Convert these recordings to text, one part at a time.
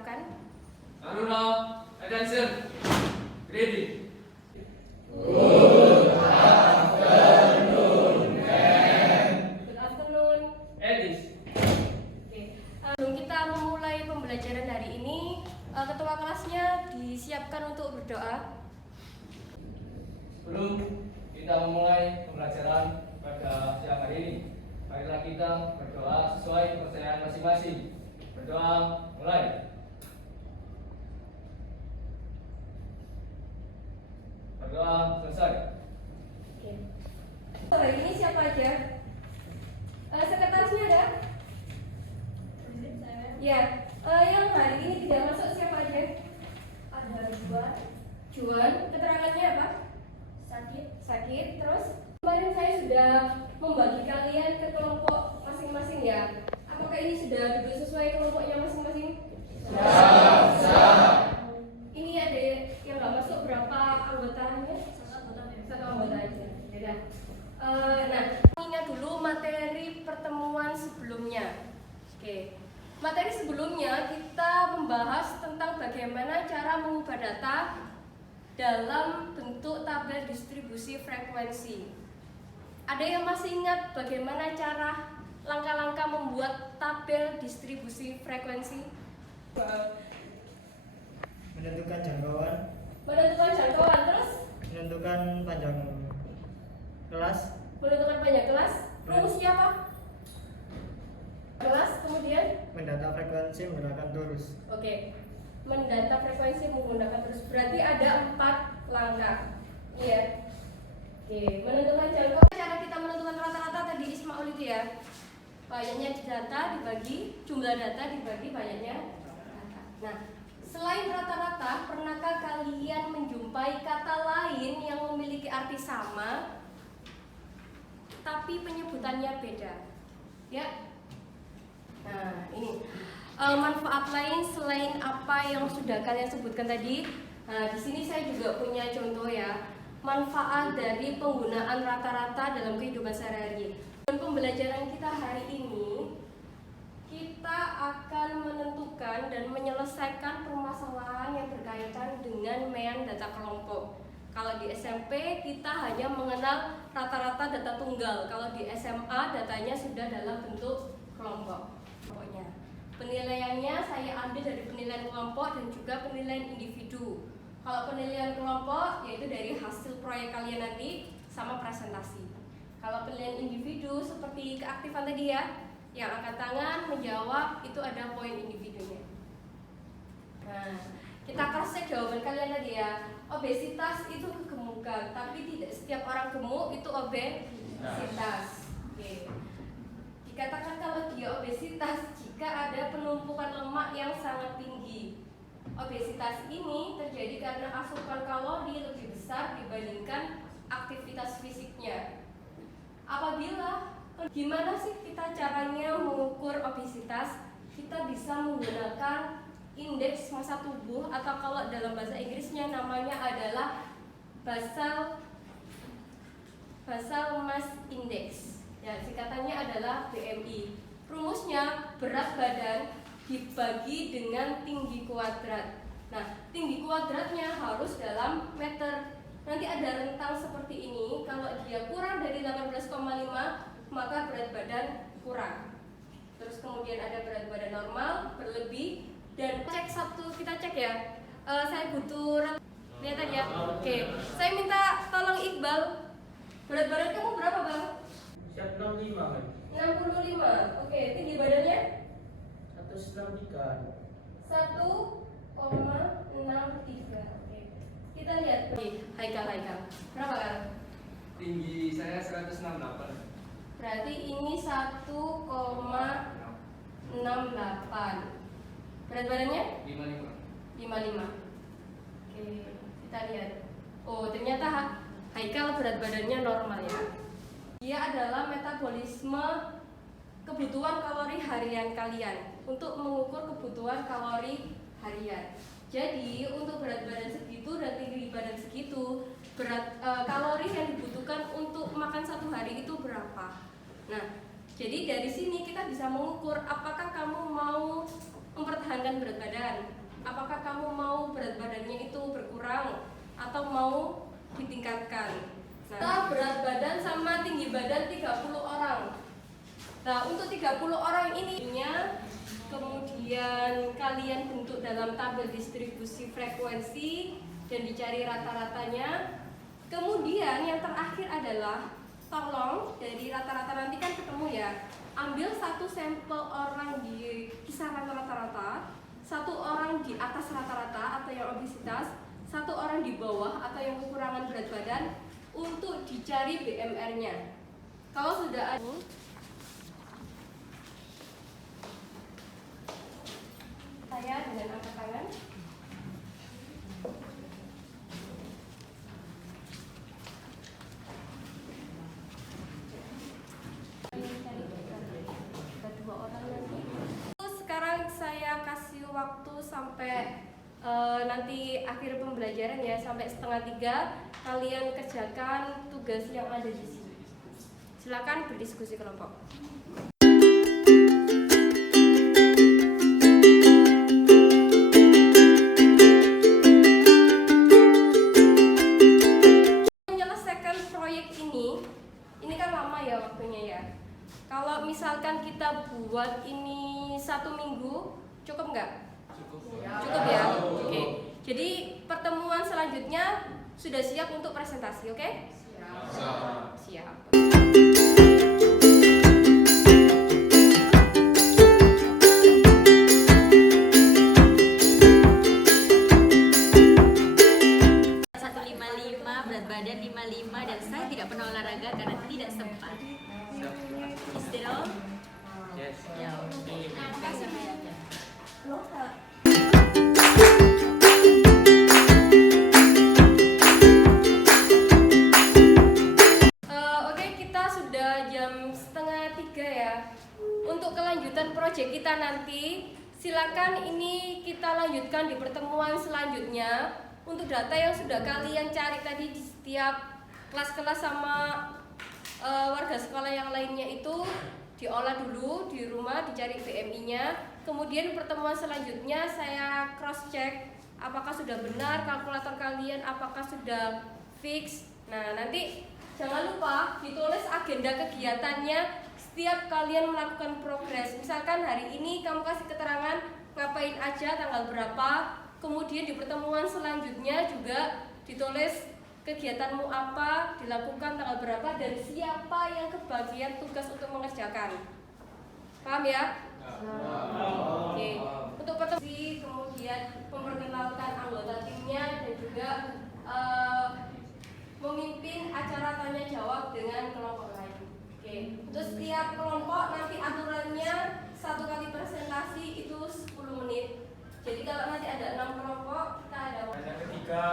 siapkan. Taruna, attention, ready. Good afternoon. Edis. Oke. Sebelum kita memulai pembelajaran hari ini, ketua kelasnya disiapkan untuk berdoa. Sebelum kita memulai pembelajaran pada siang hari ini, marilah kita berdoa sesuai kepercayaan masing-masing. Berdoa mulai. Berdoa selesai. Oke. Hari ini siapa aja? Sekretarisnya ada? Ya. Yang hari ini tidak masuk siapa aja? Ada Juan. Keterangannya apa? Sakit. Terus kemarin saya sudah membagi kalian ke kelompok masing-masing ya. Apakah ini sudah duduk sesuai kelompoknya masing-masing? Ini ada yang nggak masuk berapa anggotanya? Satu anggota aja. Yaudah. Nah, ingat dulu materi pertemuan sebelumnya. Oke. Materi sebelumnya kita membahas tentang bagaimana cara mengubah data dalam bentuk tabel distribusi frekuensi. Ada yang masih ingat bagaimana cara langkah-langkah membuat tabel distribusi frekuensi? Menentukan jangkauan, Terus menentukan panjang kelas, menentukan panjang kelas. Rumusnya apa? Kelas, kemudian mendata frekuensi menggunakan torus. oke. Mendata frekuensi menggunakan terus. Berarti ada 4 langkah. Iya. Oke, menentukan jangkauan. Cara kita menentukan rata-rata tadi Ismail itu ya. Banyaknya data dibagi, jumlah data dibagi banyaknya data. Nah, selain rata-rata, pernahkah kalian menjumpai kata lain yang memiliki arti sama tapi penyebutannya beda? Ya. Nah, ini manfaat lain selain apa yang sudah kalian sebutkan tadi. Nah, di sini saya juga punya contoh ya. Manfaat dari penggunaan rata-rata dalam kehidupan sehari-hari. Dalam pembelajaran kita hari ini, kita akan menentukan dan menyelesaikan permasalahan yang berkaitan dengan mean data kelompok. Kalau di SMP kita hanya mengenal rata-rata data tunggal. Kalau di SMA datanya sudah dalam bentuk kelompok. Pokoknya penilaiannya saya ambil dari penilaian kelompok dan juga penilaian individu. Kalau penilaian kelompok yaitu dari hasil proyek kalian nanti sama presentasi. Kalau penilaian individu seperti keaktifan tadi ya, yang angkat tangan, menjawab, itu ada poin individunya. Nah, kita cross check jawaban kalian tadi ya. Obesitas itu kegemukan, tapi tidak setiap orang gemuk itu obesitas. Oke. Dikatakan kalau dia obesitas jika ada penumpukan lemak yang sangat tinggi. Obesitas ini terjadi karena asupan kalori lebih besar dibandingkan aktivitas fisiknya. Gimana sih kita caranya mengukur obesitas? Kita bisa menggunakan indeks massa tubuh atau kalau dalam bahasa Inggrisnya namanya adalah basal mass index. Ya, singkatannya adalah BMI. Rumusnya berat badan dibagi dengan tinggi kuadrat. Nah, tinggi kuadratnya harus dalam meter. Nanti ada rentang seperti ini. Kalau dia kurang dari 18,5 maka berat badan kurang. Terus kemudian ada berat badan normal, berlebih, dan kita cek ya. Saya butuh lihat ya. Oke, saya minta tolong Iqbal. Berat badan kamu berapa, Bang? 65 kan? 65. Oke, tinggi badannya 163. 1,63. Oke. Kita lihat. Haikal. Berapa, Kak? Tinggi saya 168. Berarti ini 1,68. Berat badannya 55. Oke, kita lihat. Oh, ternyata Haikal berat badannya normal ya. Dia adalah metabolisme kebutuhan kalori harian kalian untuk mengukur kebutuhan kalori harian. Jadi untuk berat badan segitu dan tinggi badan segitu, kalori yang dibutuhkan untuk makan satu hari itu berapa? Nah, jadi dari sini kita bisa mengukur apakah kamu mau mempertahankan berat badan kemudian kalian bentuk dalam tabel distribusi frekuensi dan dicari rata-ratanya. Kemudian yang terakhir adalah tolong dari rata-rata nanti kan ketemu ya, ambil satu sampel orang di kisaran rata-rata, satu orang di atas rata-rata atau yang obesitas, satu orang di bawah atau yang kekurangan berat badan untuk dicari BMR-nya. Kalau sudah ada, saya dengan angkat tangan. Sekarang saya kasih waktu sampai nanti akhir pembelajaran ya, sampai 2:30 kalian kerjakan tugas yang ada di sini. Silakan berdiskusi kelompok. Menyelesaikan proyek ini kan lama ya waktunya ya. Kalau misalkan kita buat ini 1 minggu, cukup nggak? Cukup ya? Oke. Jadi pertemuan selanjutnya sudah siap untuk presentasi, oke? Siap. Berat badan 55 dan saya tidak pernah olahraga karena tidak sempat. Is that all? Yes. Ya, oke. Terima kasih banyak. Oke, kita sudah jam 2:30 ya. Untuk kelanjutan proyek kita nanti, silakan ini kita lanjutkan di pertemuan selanjutnya. Untuk data yang sudah kalian cari tadi di setiap kelas-kelas sama warga sekolah yang lainnya itu diolah dulu di rumah, dicari BMI-nya. Kemudian pertemuan selanjutnya saya cross check apakah sudah benar kalkulator kalian, apakah sudah fix. Nah, nanti jangan lupa ditulis agenda kegiatannya setiap kalian melakukan progres. Misalkan hari ini kamu kasih keterangan ngapain aja, tanggal berapa. Kemudian di pertemuan selanjutnya juga ditulis kegiatanmu apa, dilakukan tanggal berapa, dan siapa yang kebagian tugas untuk mengerjakan. Paham ya? Oke. Untuk pertemuan kemudian memperkenalkan anggota timnya dan juga memimpin acara tanya jawab dengan kelompok lain. Oke. Untuk setiap kelompok nanti aturannya 1 kali presentasi itu 10 menit. Jadi kalau nanti ada 6 kelompok, kita ada. Yang ketiga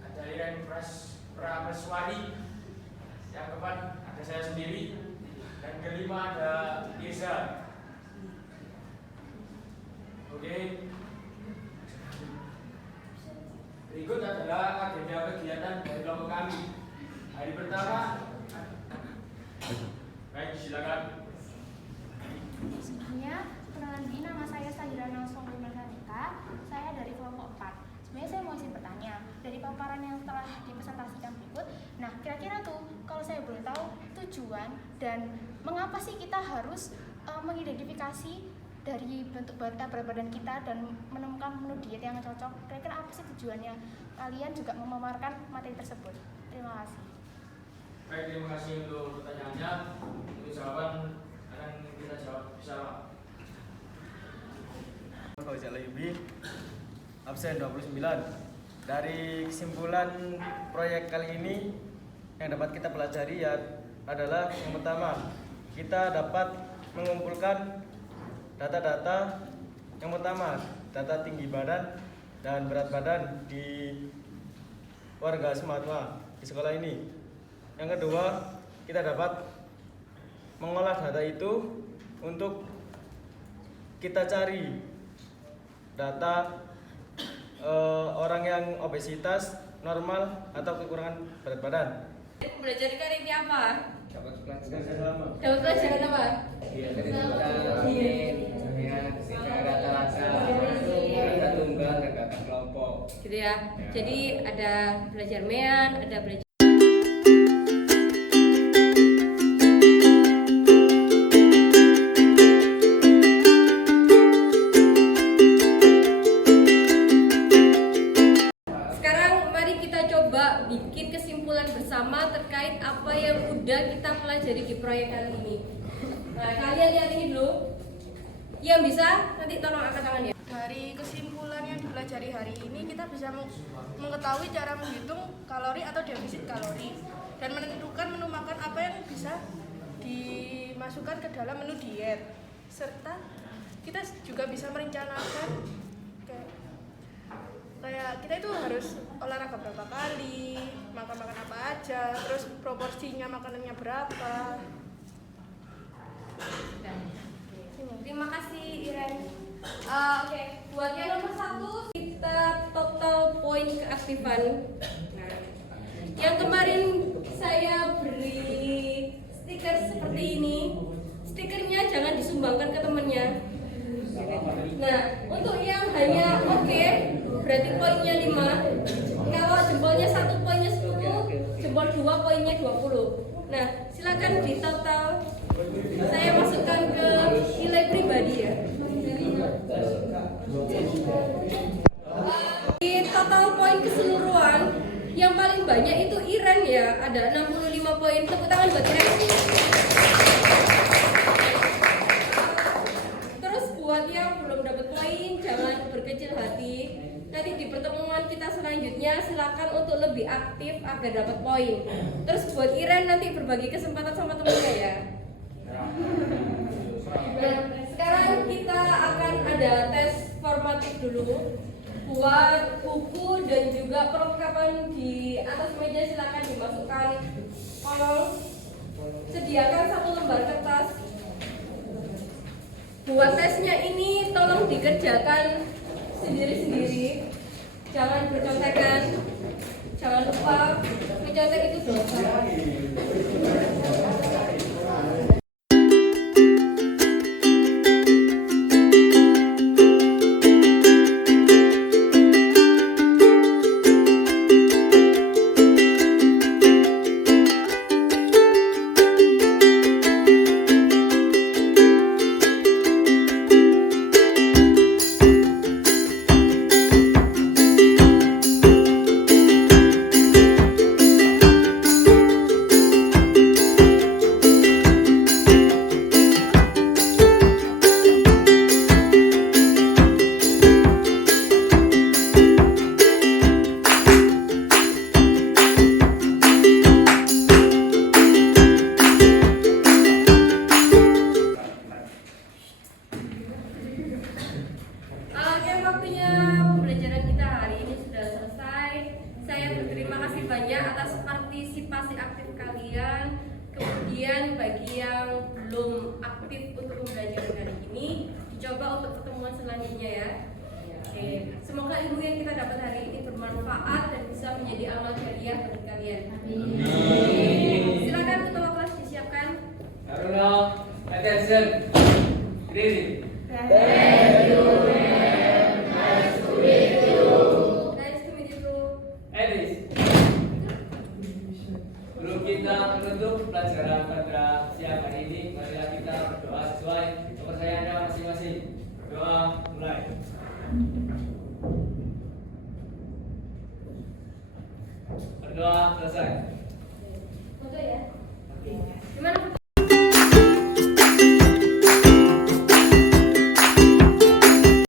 ada Iren Prameswari, yang keempat ada saya sendiri, dan kelima ada Irza. Oke. Berikut adalah agenda kegiatan dari kelompok kami. Hari pertama, baik silakan. Sebelumnya, perkenalan diri, nama saya Sahira Nausong Mereka. Saya dari kelompok 4. Sebenarnya saya mau izin bertanya, dari paparan yang telah dipresentasikan berikut, nah kira-kira tuh kalau saya boleh tahu tujuan dan mengapa sih kita harus mengidentifikasi dari bentuk berat badan kita dan menemukan menu diet yang cocok. Kira-kira apa sih tujuannya? Kalian juga memaparkan materi tersebut. Terima kasih. Baik, terima kasih untuk pertanyaannya. Untuk jawaban akan kita jawab bersama. Fauzia Layubi, absen 29. Dari kesimpulan proyek kali ini yang dapat kita pelajari adalah yang pertama, kita dapat mengumpulkan data-data. Yang pertama, data tinggi badan dan berat badan di warga Sematwa di sekolah ini. Yang kedua, kita dapat mengolah data itu untuk kita cari data orang yang obesitas, normal, atau kekurangan berat badan. Belajar kali ini apa? Dapat pelajaran. Dapat pelajaran apa? Iya, tadi kita rata-rata tunggal, rata kelompok. Gitu ya. Jadi ada belajar mean, ada belajar sudah kita pelajari di proyek kali ini. Nah, kalian lihat ini dulu. Yang bisa nanti tolong angkat tangan ya. Dari kesimpulan yang dipelajari hari ini, kita bisa mengetahui cara menghitung kalori atau defisit kalori dan menentukan menu makan apa yang bisa dimasukkan ke dalam menu diet, serta kita juga bisa merencanakan kayak kita itu harus olahraga berapa kali, makan apa aja, terus proporsinya makanannya berapa. Terima kasih Iren. Oke, buat yang nomor 1 kita total poin keaktifan. Nah, yang kemarin saya beri stiker seperti ini, stikernya jangan disumbangkan ke temennya. Nah, untuk yang hanya oke, berarti poinnya 5. Kalau jempolnya 1 poinnya 10, jempol 2 poinnya 20. Nah, silakan di total. Saya masukkan ke nilai pribadi ya. Di total poin keseluruhan yang paling banyak itu Iren ya, ada 65 poin. Tepuk tangan buat Iren. Terus buat yang belum dapat poin jangan berkecil hati. Nanti di pertemuan kita selanjutnya silakan untuk lebih aktif agar dapat poin. Terus buat Iren nanti berbagi kesempatan sama temennya ya. Nah, sekarang kita akan ada tes formatif dulu. Buat buku dan juga perlengkapan di atas meja silakan dimasukkan kolong. Sediakan 1 lembar kertas. Buat tesnya ini tolong dikerjakan sendiri-sendiri. Jangan bercontekan. Jangan lupa mencontek itu dosa. Partisipasi aktif kalian. Kemudian bagi yang belum aktif untuk pembelajaran hari ini, dicoba untuk pertemuan selanjutnya ya. Oke. Semoga ilmu yang kita dapat hari ini bermanfaat dan bisa menjadi amal jariah bagi kalian. Silakan ketua kelas disiapkan. Haruna, attention. Ready. Thank you, ma'am. Nice to meet you. Nice to meet you too. Edis. Sebelum kita menutup pelajaran pada siang hari ini, marilah kita berdoa sesuai kepercayaannya masing-masing. Doa mulai. Berdoa selesai.